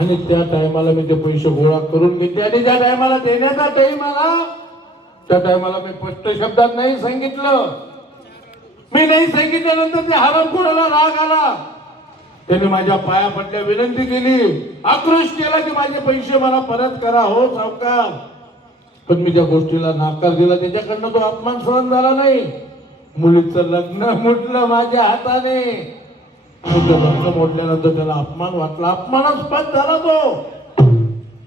आणि त्या टायमाला मी ते पैसे गोळा करून घेतले आणि ज्या टायमाला देण्याचा टाइम आला त्या टायमाला मी स्पष्ट शब्दात नाही सांगितलं. मी नाही सांगितल्यानंतर त्या हरामखोराला राग आला. त्याने माझ्या पाया पडल्या, विनंती केली, आक्रोश केला की माझे पैसे मला परत करा हो सावकार. पण मी त्या गोष्टीला नकार दिला. त्याच्याकडनं तो अपमान सहन झाला नाही. मुलीचं लग्न मोडलं माझ्या हाताने. लग्न मोडल्यानंतर त्याला अपमान वाटला, अपमानास्पद झाला तो.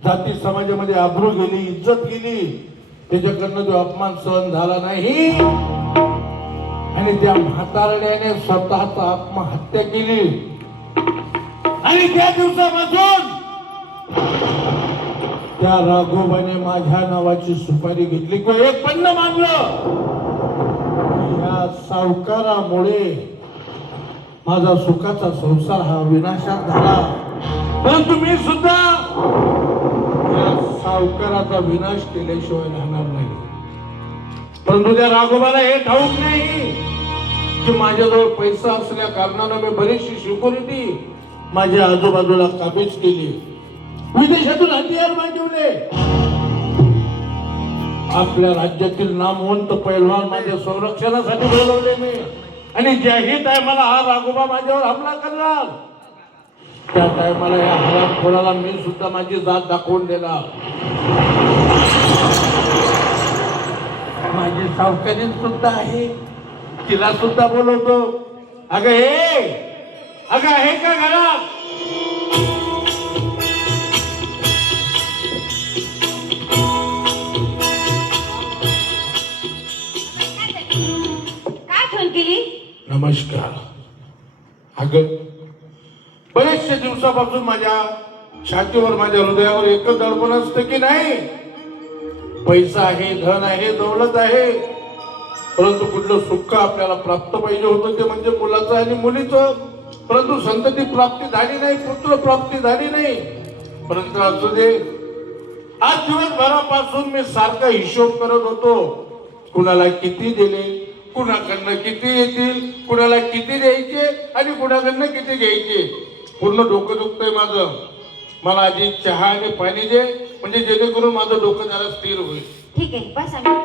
जाती समाजामध्ये आबरू गेली, इज्जत गेली. त्याच्याकडनं तो अपमान सहन झाला नाही आणि त्या म्हातारड्याने स्वतःचा आत्महत्या केली. आणि त्या दिवसापासून त्या राघोबाने माझ्या नावाची सुपारी घेतली किंवा एक पन्न मानलं. या सावकारामुळे माझा सुखाचा संसार हा विनाशात झाला. परंतु मी सुद्धा या सावकाराचा विनाश केल्याशिवाय राहणार नाही. परंतु त्या राघोबाला हे ठाऊक नाही की माझ्याजवळ पैसा असल्या कारणानं मी बरीचशी सिक्युरिटी माझ्या आजूबाजूला काबीज केली. विदेशातून हत्यार मागवले. आपल्या राज्यातील नामवंत पैलवान माझ्या संरक्षणासाठी बोलवले मी. आणि ज्याही टायमाला हा राघोबा माझ्यावर हमला करणार त्या टायमाला या हरामखोराला मी सुद्धा माझी जात दाखवून देणार. माझी सावकारी सुद्धा आहे, तिला सुद्धा बोलवतो. अगं आहे का घरात? नमस्कार. अगं बरेचशा दिवसापासून माझ्या छातीवर, माझ्या हृदयावर एकच दडपण असतं की नाही, पैसा आहे, धन आहे, दौलत आहे, परंतु कुठलं सुख आपल्याला प्राप्त पाहिजे होतं ते म्हणजे मुलाचं आणि मुलीचं. परंतु संतती प्राप्ती झाली नाही, पुत्र प्राप्ती झाली नाही. परंतु असू दे, आज दिवसभरापासून मी सारखा हिशोब करत होतो. कुणाला किती दिले, कुणाकडनं किती येतील, कुणाला किती द्यायचे आणि कुणाकडनं किती घ्यायचे. पूर्ण डोकं दुखतंय माझं. मला आधी चहा आणि पाणी दे, म्हणजे जेणेकरून माझं डोकं जरा स्थिर होईल. ठीक आहे, बस आम्ही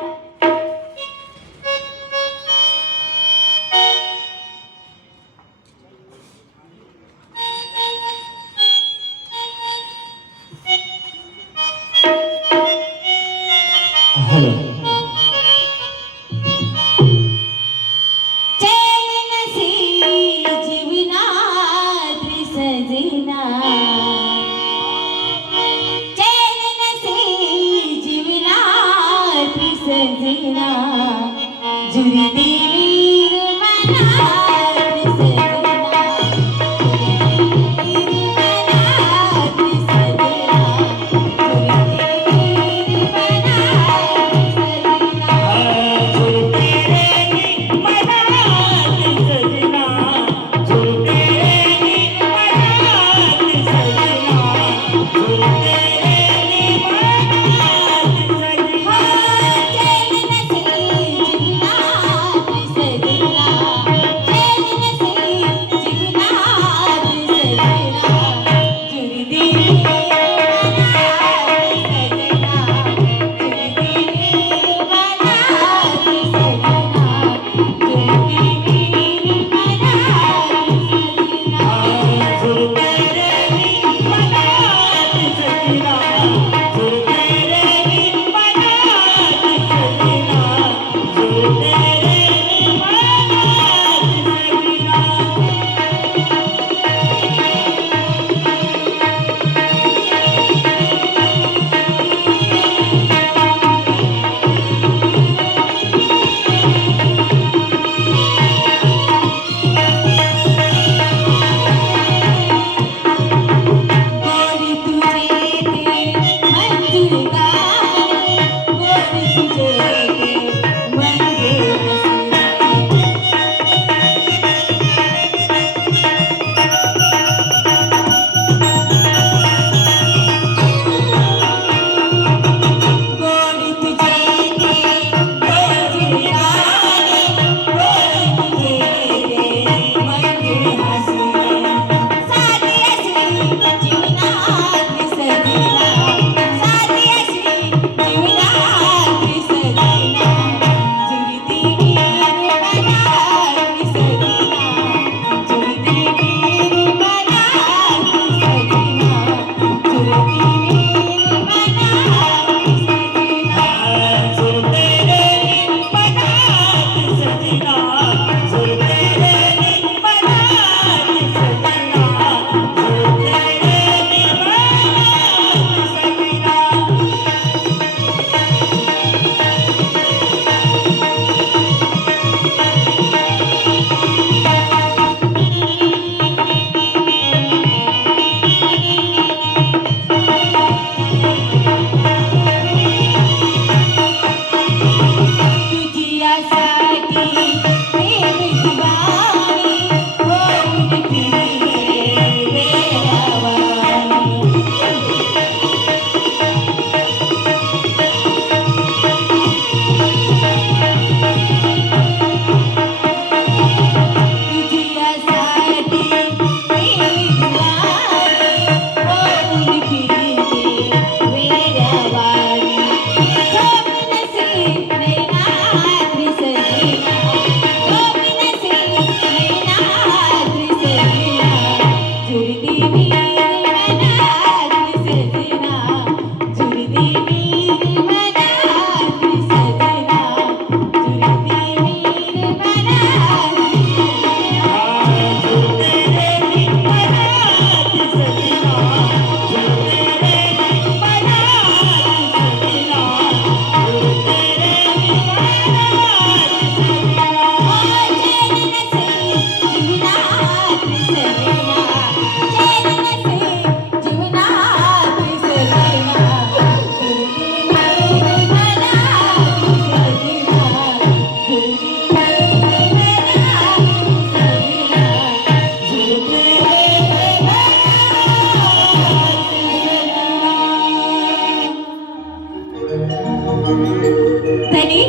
धनी,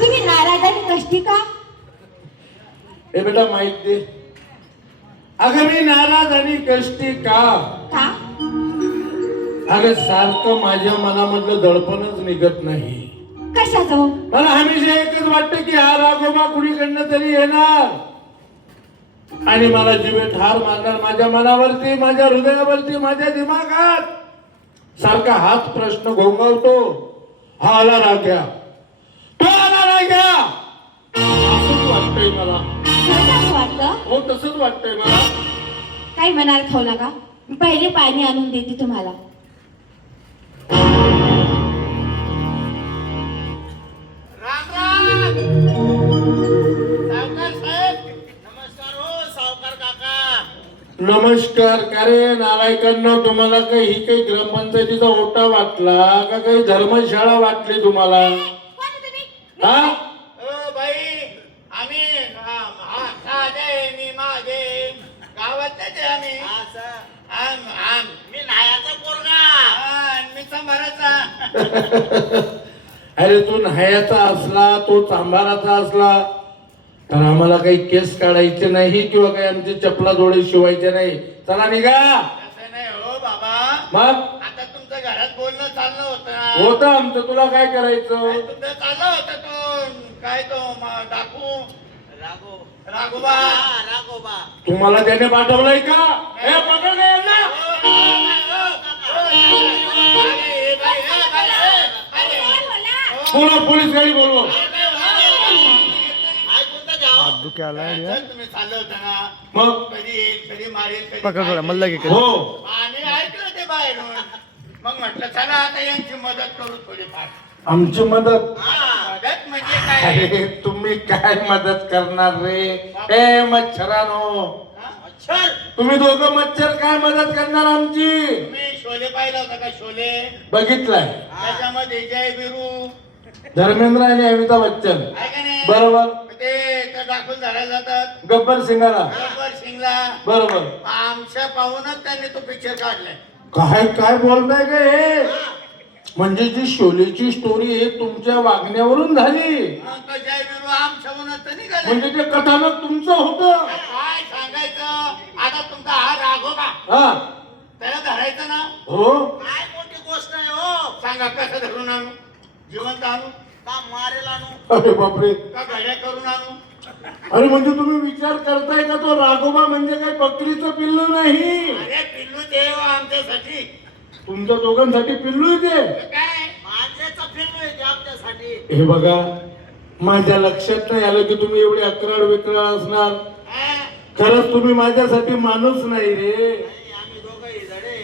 तुम्ही नाराज आणि कष्टी का? हे बेटा माहित दे. अगं मी नाराज आणि कष्टी का? का? अगं सारखं माझ्या मनामधलं दडपणच निघत नाही. कशाचं? मला हमेशा एकच वाटतं की हा राघोबा कुणीकडनं तरी येणार आणि मला जिभे ठार मारणार. माझ्या मनावरती, माझ्या हृदयावरती, माझ्या दिमागात सारखा हाच प्रश्न घोंगावतो. हा आला राग्या, तो आला राग्या, असंच वाटतंय मला. कसं वाटतं? हो तसंच वाटतंय मला. काही मनाला खाऊ नका, मी पहिले पाणी आणून देते तुम्हाला. राम राम सावकार साहेब. नमस्कार हो सावकार काका. नमस्कार. का रे नालायकांनो, तुम्हाला काही ग्रामपंचायतीचा ओटा वाटला का काही धर्मशाळा वाटली तुम्हाला? हा ओ बाई, आम्ही साधे मी माझे गावातले आम्ही. मी नायाचा पोरगा, मी सांभाराचा. अरे तू न्हायाचा असला, तो चांभाराचा असला तर आम्हाला काही केस काढायचे नाही किंवा काही आमचे चपला जोडे शिवायचे नाही. चला निघा. असं नाही हो बाबा. मग आता तुमचं घरात बोलणं चाललं होतं. होतं आमचं, तुला काय करायचं? काय तुमचं चाललं होतं तो काय तो डाकू राघोबा. तुम्हाला त्याने पाठवलंय का? हे पकड रे यांना. बोला, पोलीस गाडी बोलवा. तुम्ही चाललं होतं ना, मग कधी येईल कधी मारेल कधी पकड काय मला लगे हो आणि ऐकलं ते बाहेरून. मग म्हटलं चला आता यांची मदत करू थोडीफार. आमची मदत? मदत म्हणजे काय? अरे तुम्ही काय मदत करणार रे? ए मच्छरानो, मच्छर. तुम्ही दोघं मच्छर काय मदत करणार आमची? तुम्ही शोले पाहिला होता का? शोले बघितलाय. त्याच्यामध्ये जय बिरू धर्मेंद्र आणि अमिताभ बच्चन. आहे का नाही? बरोबर. ते तर दाखवून धरायला जातात गब्बर सिंगाला. गब्बर सिंगला. बरोबर. आमच्या पाहूनच त्यांनी तो पिक्चर काढलाय. काय काय बोलताय का हे? म्हणजे जी शोलेची स्टोरी आहे तुमच्या वागण्यावरून झाली, मग तो जय बिरू आमच्याहूनच तर निघाले. म्हणजे ते कथानक तुमचं होतं. काय सांगायचं आता तुमचा हा राघोबा, हा त्याला धरायचं ना. हो. काय मोठी गोष्ट आहे हो. सांगा कसं धरून आणू? जिवंत आणू का मारेल आणू अरे बापरे. का घड्या करून आणू? अरे म्हणजे तुम्ही विचार करताय का तो राघोबा म्हणजे काही बकरीचं पिल्लू नाही? अरे पिल्लू देव आमच्यासाठी. तुमच्या दोघांसाठी पिल्लू आहे ते. काय माझ्याचा पिल्लू आहे ते आमच्यासाठी. हे बघा, माझ्या लक्षात नाही आलं की तुम्ही एवढे अकराळ विकराळ असणार. हा? खरंच तुम्ही माझ्यासाठी माणूस नाही रे. नाही, आम्ही दोघंही जडे.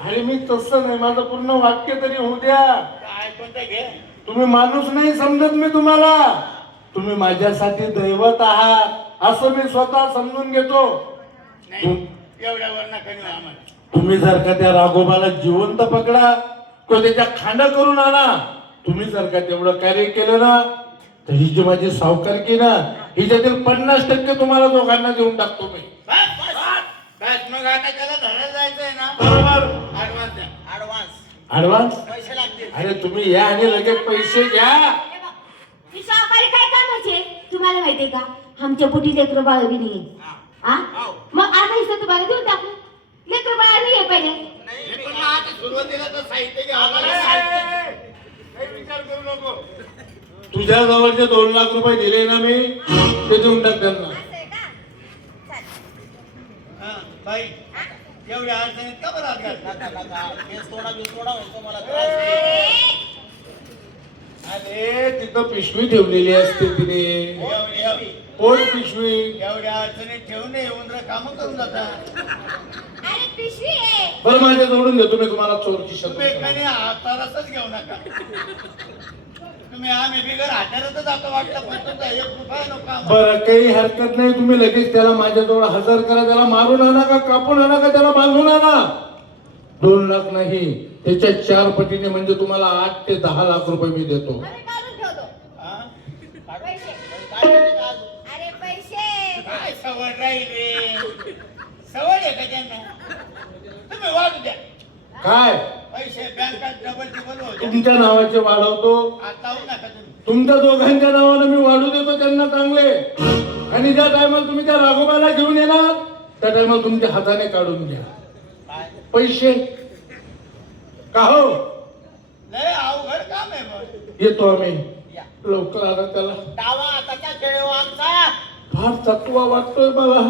आणि मी तसं नाही, माझं पूर्ण वाक्य तरी होऊ द्या. काय कोणतं घे. तुम्ही माणूस नाही समजत मी तुम्हाला. तुम्ही माझ्यासाठी दैवत आहात असं मी स्वतः समजून घेतो. नाही एवढ्यावर नका नेऊ आम्हाला. तुम्ही जर का त्या राघोबाला जिवंत पकडा किंवा त्याच्या खांड करून आणा, तुम्ही जर का तेवढं कार्य केलं ना, तर ही जी माझी सावकारकी ना, हिच्यातील 50% तुम्हाला दोघांना देऊन टाकतो मी. बस, बस. बस मग आता त्याला धरायला जायचंय ना. बरोबर. ऍडव्हान्स द्या. Advance advance? पैसे लागतील. अरे तुम्ही या आणि लगेच पैसे घ्या. ही सावकारी काय कामाचे तुम्हाला माहितीये का? आमच्या पोटी लेकरं बाळ बी नाही. आ? मग आता हिस्सा तुम्हाला देऊन टाकू. लेकरं बाळ नाही पाहिजे. नाही, पण मग आता सुरुवातीला तर साहित्य घ्यावं लागेल. काही विचार करू नको. तुझ्या जवळचे 2 लाख रुपये दिले ना मी, ते देऊन टाक त्यांना. हा, बाई एवढ्या अडचणीत का बरं अपघात? नका नका केस तोडा बीस तोडा व्हायचं मला त्रास आहे. अरे तिथं पिशवी ठेवलेली असते तिने, पोट पिशवी. एवढ्या अडचणीत ठेवून येऊन काम करून जातात. अरे पिशवी आहे. बरं माझ्या जोडून देतो मी तुम्हाला चोरची शब्द. तुम्ही एकाने हातालाच घेऊ नका. तुम्ही आम्ही बिगर हातारातच जातो वाटतं, पण तुमचा 1 रुपया नको आम्हाला. बरं काही हरकत नाही, तुम्ही लगेच त्याला माझ्याजवळ हजर करा. त्याला मारून आणा का कापून आणा का त्याला बांधून आणा. 2 लाख नाही, त्याच्या 4 पटीने, म्हणजे तुम्हाला 8 ते 10 लाख रुपये मी देतो. आम्ही काढून ठेवतो. हा? पैसे. काय करायचं आज? अरे पैसे. काय सवड राहिली? सवड आहे का त्यांना? तुम्ही वाढू द्या काय पैसे, बँकात डबल टिबल होते. तुमच्या नावाचे वाढवतो, आता होऊ नका तुम्ही. तुमच्या दोघांच्या नावानं मी वाढू देतो त्यांना चांगले. आणि ज्या टायमाला तुम्ही त्या राघोबाला घेऊन येणार त्या टायमाला तुमच्या हाताने काढून घ्या काय पैसे. का हो, लय अवघड काम आहे मग. येतो आम्ही या. लवकर आला. त्याला डावा आताच्या खेळ आमचा फार थकवा वाटतोय मला.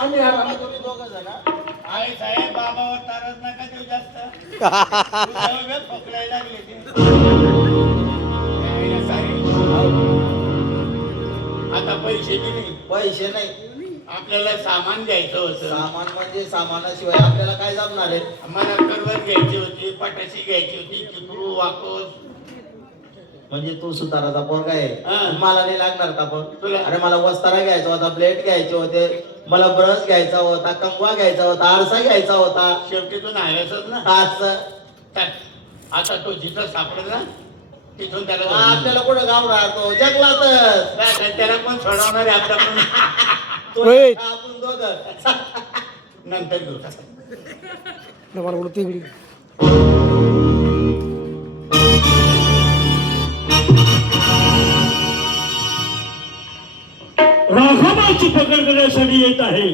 आम्ही आला. तुम्ही दोघं जण आई साहेब बाबावर तारच नका देऊ जास्त. खोकलायला लागले ते. यायला सारे. आता पैसे बी नाही. पैसे नाही, आपल्याला सामान घ्यायचं होतं. सामान म्हणजे सामानाशिवाय आपल्याला काय जमणार आहे? मला करवत घ्यायची होती, पटाशी घ्यायची होती, चिपरू वाकोस. म्हणजे तू सुताराचा पोरगा आहे, हा. मला नाही लागणार का पण? तुला- अरे मला वस्तारा घ्यायचा होता, प्लेट घ्यायचे होते, मला ब्रश घ्यायचा होता, कंगवा घ्यायचा होता, आरसा घ्यायचा होता. शेवटी तू नाहीसच ना. असं चल, आता तो जिथं सापडला तिथून त्याला आपल्याला कुठं गाव राहतो जंगलातच. काय, त्याला कोण सोडवणार आहे आपला कोण? तो आपण दोघं नंतर घेऊ राघवाची पकड करण्यासाठी येत आहे.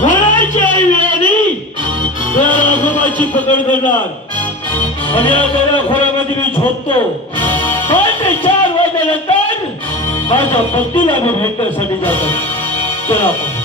घराच्या वेळाने त्या राघवाची पकड करणार आणि या दऱ्याखोऱ्यामध्ये मी झोपतो. पण ते 4 वाजल्यानंतर माझ्या पत्नीला मी भेटण्यासाठी जातो. चला आपण.